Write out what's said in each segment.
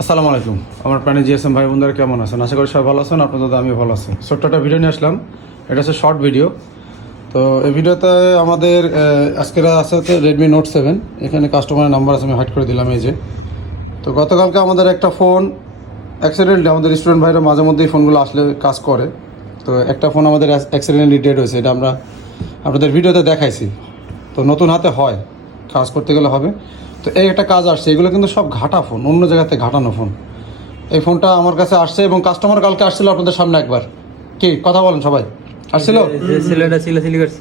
আসসালামু আলাইকুম আমার প্রাণী জিএসএম ভাই বন্ধুরা কেমন আছেন? আশা করি সবাই ভালো আছেন। আপনাদের আমিও ভালো আছি। ছোট্ট একটা ভিডিও নিয়ে আসলাম, এটা হচ্ছে শর্ট ভিডিও। তো এই ভিডিওতে আমাদের আজকের আছে হচ্ছে রেডমি নোট 7। এখানে কাস্টমারের নাম্বার আছে, আমি হাইড করে দিলাম এই যে। তো গতকালকে আমাদের একটা ফোন অ্যাক্সিডেন্টলি, আমাদের স্টুডেন্ট ভাইরা মাঝে মধ্যেই ফোনগুলো আসলে কাজ করে। তো একটা ফোন আমাদের অ্যাক্সিডেন্টলি ডেড হয়েছে, এটা আমরা আপনাদের ভিডিওতে দেখাইছি। তো নতুন হাতে হয়, কাজ করতে গেলে হবে। তো এই একটা কাজ আসছে, এগুলো কিন্তু সব ঘাটা ফোন, অন্য জায়গাতে ঘাটানো ফোন। এই ফোনটা আমার কাছে আসছে এবং কাস্টমার কালকে আসছিল আপনাদের সামনে একবার। কি কথা বলেন সবাই? আসছিল?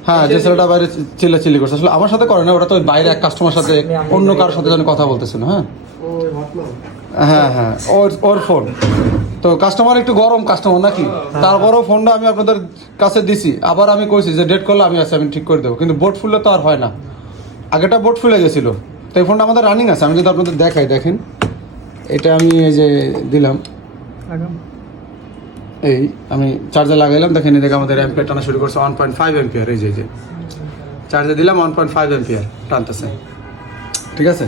হ্যাঁ, যে ছেলেটা বাইরে চিল্লাচিল্লি করছে, আসলে আমার সাথে করে না, ওটা তো বাইরে এক কাস্টমার সাথে অন্য কারোর সাথে যেন কথা বলতেছিল। হ্যাঁ হ্যাঁ হ্যাঁ, ওর ফোন। তো কাস্টমার একটু গরম কাস্টমার নাকি, তারপরেও ফোনটা আমি আপনাদের কাছে দিছি। আবার আমি কইছি যে ডেট করলে আমি ঠিক করে দেবো, কিন্তু বোর্ড ফুললে তো আর হয় না। আগেটা বোর্ড ফুলে গেছিলো, তো এই ফোনটা আমাদের রানিং আছে। আমি যদি আপনাদের দেখাই, দেখেন এটা আমি এই যে দিলাম, এই আমি চার্জার লাগাইলাম, দেখেন এদিকে আমাদের অ্যাম্পিয়ার টানা শুরু করছে 1.5 অ্যাম্পিয়ার। এই যে চার্জার দিলাম 1.5 অ্যাম্পিয়ার টানতেছে, ঠিক আছে।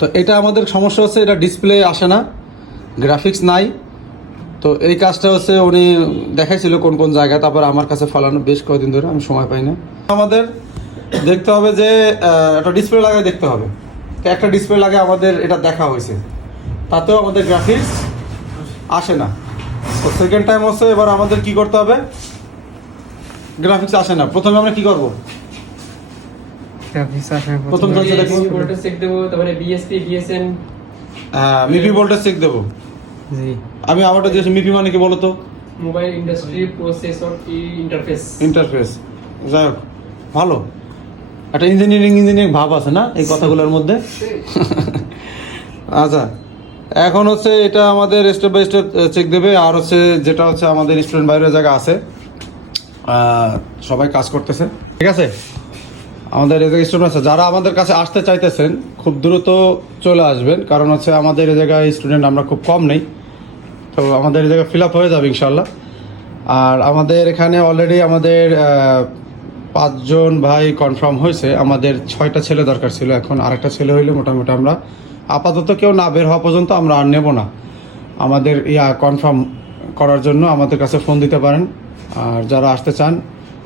তো এটা আমাদের সমস্যা হচ্ছে, এটা ডিসপ্লে আসে না, গ্রাফিক্স নাই। তো এই কাজটা হচ্ছে উনি দেখাইছিল কোন কোন জায়গায়, তারপর আমার কাছে ফলানো বেশ কয়েকদিন ধরে, আমি সময় পাই না। আমাদের দেখতে হবে যে একটা ডিসপ্লে লাগায় দেখতে হবে। তো একটা ডিসপ্লে লাগে আমাদের এটা দেখা হয়েছে, তাতেও আমাদের গ্রাফিক্স আসে না। তো সেকেন্ড টাইম হচ্ছে এবার আমাদের কি করতে হবে, গ্রাফিক্স আসে না। প্রথমে আমরা কি করবো, প্রথম চেক দেবো, তারপরে বিএসপি বিএসএন মিপি ভোল্টেজ চেক দেবো। আমি আমারটা দিয়েছি, মিপি মানে কি বলতো? Mobile industry processor interface. Interface. যাই হোক, ভালো একটা ইঞ্জিনিয়ারিং ভাব আছে না এই কথাগুলোর মধ্যে। আচ্ছা, এখন হচ্ছে এটা আমাদের স্টেপ বাই স্টেপ চেক দেবে। আর হচ্ছে যেটা হচ্ছে আমাদের স্টুডেন্ট বাইরের জায়গা আছে, সবাই কাজ করতেছে, ঠিক আছে। আমাদের এই জায়গায় স্টুডেন্ট আছে, যারা আমাদের কাছে আসতে চাইতেছেন খুব দ্রুত চলে আসবেন, কারণ হচ্ছে আমাদের এই জায়গায় স্টুডেন্ট আমরা খুব কম নেই। তো আমাদের এই জায়গায় ফিল আপ হয়ে যাবে ইনশাল্লাহ। আর আমাদের এখানে অলরেডি আমাদের 5 জন ভাই কনফার্ম হয়েছে। আমাদের 6টা ছেলে দরকার ছিল, এখন আরেকটা ছেলে হইলে মোটামুটি আমরা আপাতত কেউ না বের হওয়া পর্যন্ত আমরা আর নেব না। আমাদের কনফার্ম করার জন্য আমাদের কাছে ফোন দিতে পারেন। আর যারা আসতে চান,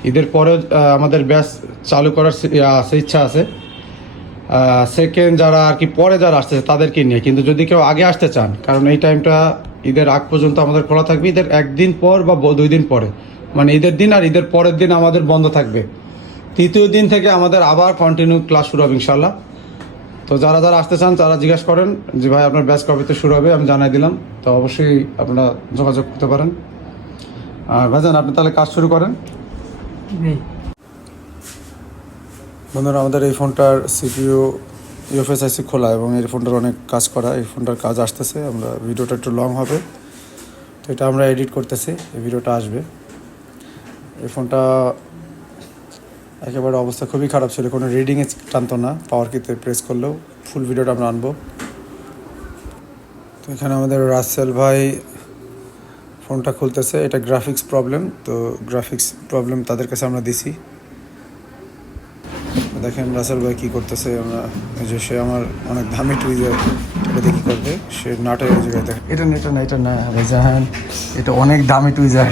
ঈদের পরে আমাদের ব্যাচ চালু করার ইচ্ছা আছে। সেকেন্ড যারা আর কি পরে যারা আসতেছে তাদেরকে নিয়ে, কিন্তু যদি কেউ আগে আসতে চান, কারণ এই টাইমটা ঈদের আগ পর্যন্ত আমাদের খোলা থাকবে। ঈদের একদিন পর বা 2 দিন পরে, মানে ঈদের দিন আর ঈদের পরের দিন আমাদের বন্ধ থাকবে। তৃতীয় দিন থেকে আমাদের আবার কন্টিনিউ ক্লাস শুরু হবে ইনশাল্লাহ। তো যারা যারা আসতে চান তারা জিজ্ঞাসা করেন যে ভাই আপনার ব্যাচ কবেতে শুরু হবে, আমি জানাই দিলাম। তো অবশ্যই আপনারা যোগাযোগ করতে পারেন। আর ভাইজান আপনি তাহলে কাজ শুরু করেন। বন্ধুরা, আমাদের এই ফোনটার সিপিইউ ইউএফএসআইসি খোলা এবং এই ফোনটার অনেক কাজ করা। এই ফোনটার কাজ আসতেছে, আমরা ভিডিওটা একটু লং হবে, তো এটা আমরা এডিট করতেছি, এই ভিডিওটা আসবে। এই ফোনটা একেবারে অবস্থা খুবই খারাপ ছিল, কোনো রিডিংয়ে টানতো না, পাওয়ার কিতে প্রেস করলেও। ফুল ভিডিওটা আমরা আনবো। তো এখানে আমাদের রাসেল ভাই ফোনটা খুলতেছে, এটা গ্রাফিক্স প্রবলেম। তো গ্রাফিক্স প্রবলেম তাদের কাছে আমরা দিছি। দেখেন রাসেল ভাই কী করতেছে। আমরা যে সে আমার অনেক দামি টুইজার, এটা দেখি করবে সে নাটের জায়গায়। দেখেন এটা না ভাইজান, এটা অনেক দামি টুইজার।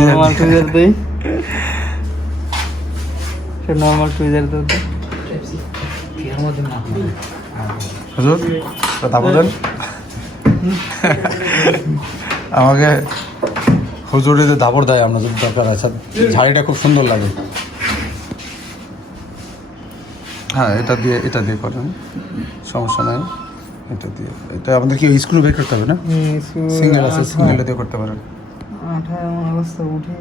নরমাল টুইজার দেই, নরমাল টুইজার দেই। হুজুর কথা বলেন। আমাকে হুজুরে যে দাবর দেয়, আমরা যদি দরকার আছে, ঝাড়িটা খুব সুন্দর লাগে। হ্যাঁ, এটা দিয়ে করেন, সমস্যা নাই। এটা আমাদের কি স্ক্রু বের করতে হবে না? সিঙ্গেল আছে, সিঙ্গেল দিয়ে করতে পারেন। অবস্থা উঠে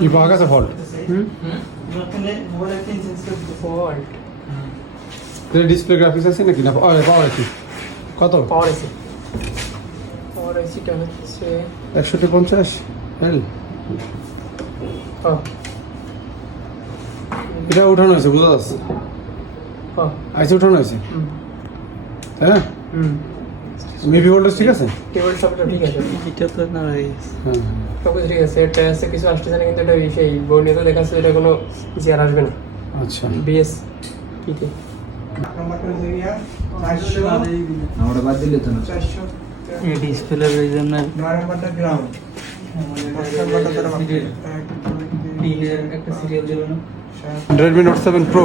কি পাওয়া গেছে ফল্ট? ডিসপ্লে গ্রাফিক্স আছে নাকি না? পাওয়ার আছে কত? পাওয়ার এসিটা হচ্ছে 150 এল। এটা উঠানো হয়েছে, বোঝা যাচ্ছে। আইসি উঠানো হয়েছে, হ্যাঁ। মিভি ভোল্টেজ ঠিক আছে? কিবোর্ড সবটা ঠিক আছে, এটা তো না হয়ে গেছে। হ্যাঁ সব কিছু ঠিক আছে। এটা আছে কিছু আসতেছে না, কিন্তু এটা সেই বর্ণিত দেখাচ্ছে এটা কোনো কিছু আর আসবে না। আচ্ছা বিএস পিতে আমরা বাদ দিলে তো না। এই ডিসপ্লের এই জন্য পিনের একটা সিরিয়াল দিল না। Redmi note 7 pro.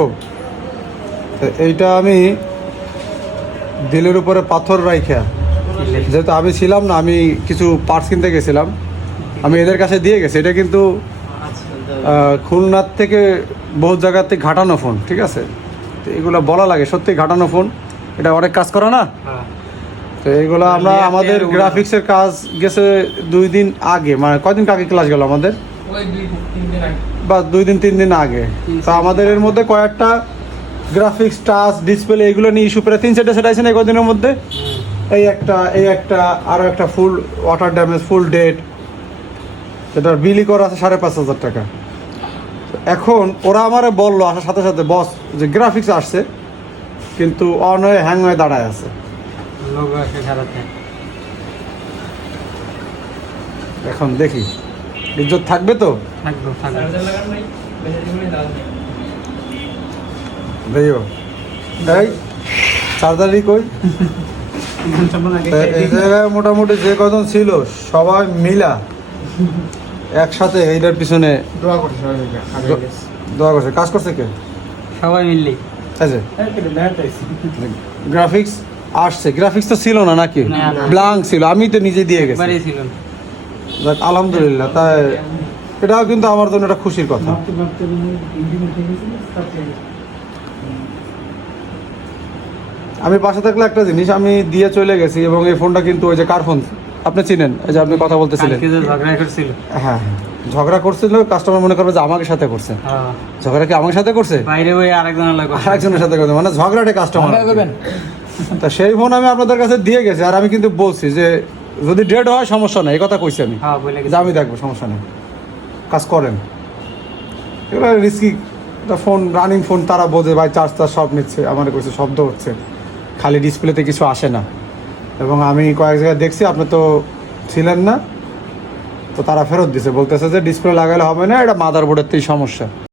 এইটা আমি দিলের উপরে পাথর রাইখা, যেহেতু আমি ছিলাম না, আমি কিছু পার্টস কিনতে গেছিলাম, আমি এদের কাছে দিয়ে গেছি। এটা কিন্তু খুলনার থেকে বহু জায়গার থেকে ঘাটানো ফোন, ঠিক আছে? তো এগুলো বলা লাগে, সত্যি ঘাটানো ফোন, এটা অনেক কাজ করে না। তো এইগুলো আমরা আমাদের গ্রাফিক্সের কাজ গেছে 2 দিন আগে, মানে কয়দিন আগে ক্লাস গেল আমাদের, ওই 2-3 দিন আগে। বা 2 দিন 3 দিন আগে। তো আমাদের এর মধ্যে কয়েকটা গ্রাফিক্স, টাচ, ডিসপ্লে এগুলো নিয়ে ইস্যু প্রায় 3-4টা সেট আছে না এই কদিনের মধ্যে। এই একটা আরও একটা ফুল ওয়াটার ড্যামেজ, ফুল ডেট, এটার বিলি করা আছে 5,500 টাকা। তো এখন ওরা আমারে বললো আসার সাথে সাথে, বস যে গ্রাফিক্স আসছে কিন্তু অন হয়ে হ্যাং হয়ে দাঁড়ায় আছে। লোগো আছে সারাতে। এখন দেখি ইজ্জত থাকবে তো, থাকবে থাকবে। চার্জার লাগানো নাই, বেশি জীবনে দাও নেই। দেইও এই চার্জারই কই। তো এই জায়গায় মোটামুটি যে কজন ছিল সবাই মিলা একসাথে এইটার পিছনে দোয়া করতে সবাই মিলে আগে গেছে। দোয়া করছে। কাজ করছে কে? সবাই মিললি আছে গ্রাফিক্স আসছে। গ্রাফিক্স তো ছিল না নাকি, না, না। ব্ল্যাঙ্ক ছিল, আমি তো নিজে দিয়ে গেছি। একবারই ছিল না। যাক, আলহামদুলিল্লাহ। তাই এটাও কিন্তু আমার জন্য একটা খুশির কথা। আমি বাসা থাকলে একটা জিনিস আমি দিয়ে চলে গেছি, এবং এই ফোনটা কিন্তু ওই যে কার ফোন আপনি চিনেন, এই যে আপনি কথা বলতেছিলেন। কালকে যে ঝগড়া করছিল। হ্যাঁ, ঝগড়া করছিল, কাস্টমার মনে করবে যে আমাকে সাথে করছে। হ্যাঁ। ঝগড়া কি আমার সাথে করছে? বাইরে ওই আরেকজন লাগবে। আরেকজনের সাথে করছে, মানে ঝগড়াটে কাস্টমার। তা সেই ফোন আমি আপনাদের কাছে দিয়ে গেছি, আর আমি কিন্তু বলছি যে যদি ডেড হয় সমস্যা নেই, এই কথা কইছি আমি, হ্যাঁ বলে যে আমি দেখবো, সমস্যা নেই, কাজ করেন। এগুলো রিস্কি ফোন, রানিং ফোন, তারা বোঝে ভাই, চার্জ সব নিচ্ছে। আমার কইছে শব্দ হচ্ছে, খালি ডিসপ্লেতে কিছু আসে না। এবং আমি কয়েক জায়গায় দেখছি, আপনি তো ছিলেন না, তো তারা ফেরত দিছে, বলতেছে যে ডিসপ্লে লাগালে হবে না, এটা মাদারবোর্ডের থেকেই সমস্যা।